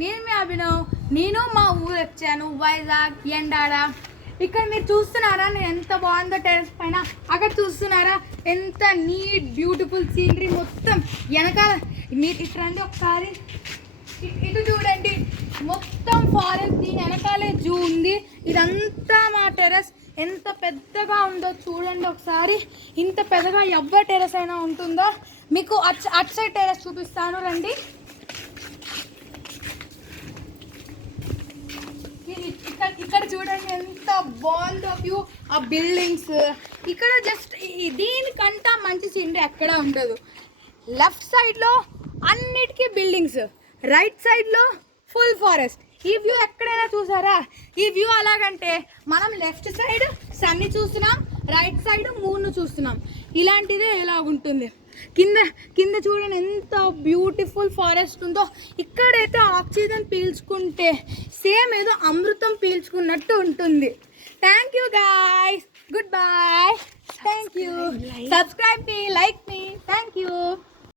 నేను మీ అభినవ్. నేను మా ఊరు వచ్చాను, వైజాగ్ ఎండాడ. ఇక్కడ మీరు చూస్తున్నారా నేను ఎంత బాగుందో టెరెస్ పైన. అక్కడ చూస్తున్నారా ఎంత నీట్ బ్యూటిఫుల్ సీనరీ. మొత్తం వెనకాల మీరు ఇటు రండి ఒకసారి, ఇటు చూడండి మొత్తం ఫారెస్ట్. దీని వెనకాలే జూ ఉంది. ఇదంతా మా టెరెస్. ఎంత పెద్దగా ఉందో చూడండి ఒకసారి. ఇంత పెద్దగా ఎవరి టెరెస్ అయినా ఉంటుందో. మీకు అటు సైడ్ టెరెస్ చూపిస్తాను రండి. ఇక్కడ చూడండి ఎంత బాగుందో వ్యూ. ఆ బిల్డింగ్స్ ఇక్కడ జస్ట్ దీనికంటా మంచి సీనరీ ఎక్కడ ఉండదు. లెఫ్ట్ సైడ్లో అన్నిటికీ బిల్డింగ్స్, రైట్ సైడ్లో ఫుల్ ఫారెస్ట్. ఈ వ్యూ ఎక్కడైనా చూసారా? ఈ వ్యూ అలాగంటే మనం లెఫ్ట్ సైడ్ సన్ని చూస్తున్నాం, రైట్ సైడ్ మూన్ను చూస్తున్నాం. ఇలాంటిదే ఎలాగుంటుంది. కింద చూడండి ఎంత బ్యూటిఫుల్ ఫారెస్ట్ ఉందో. ఇక్కడైతే ఆక్సిజన్ పీల్చుకుంటే సేమ్ ఏదో అమృతం పీల్చుకున్నట్టు ఉంటుంది. Thank you guys, good bye. Thank you. Subscribe మీ, లైక్ మీ. Thank you.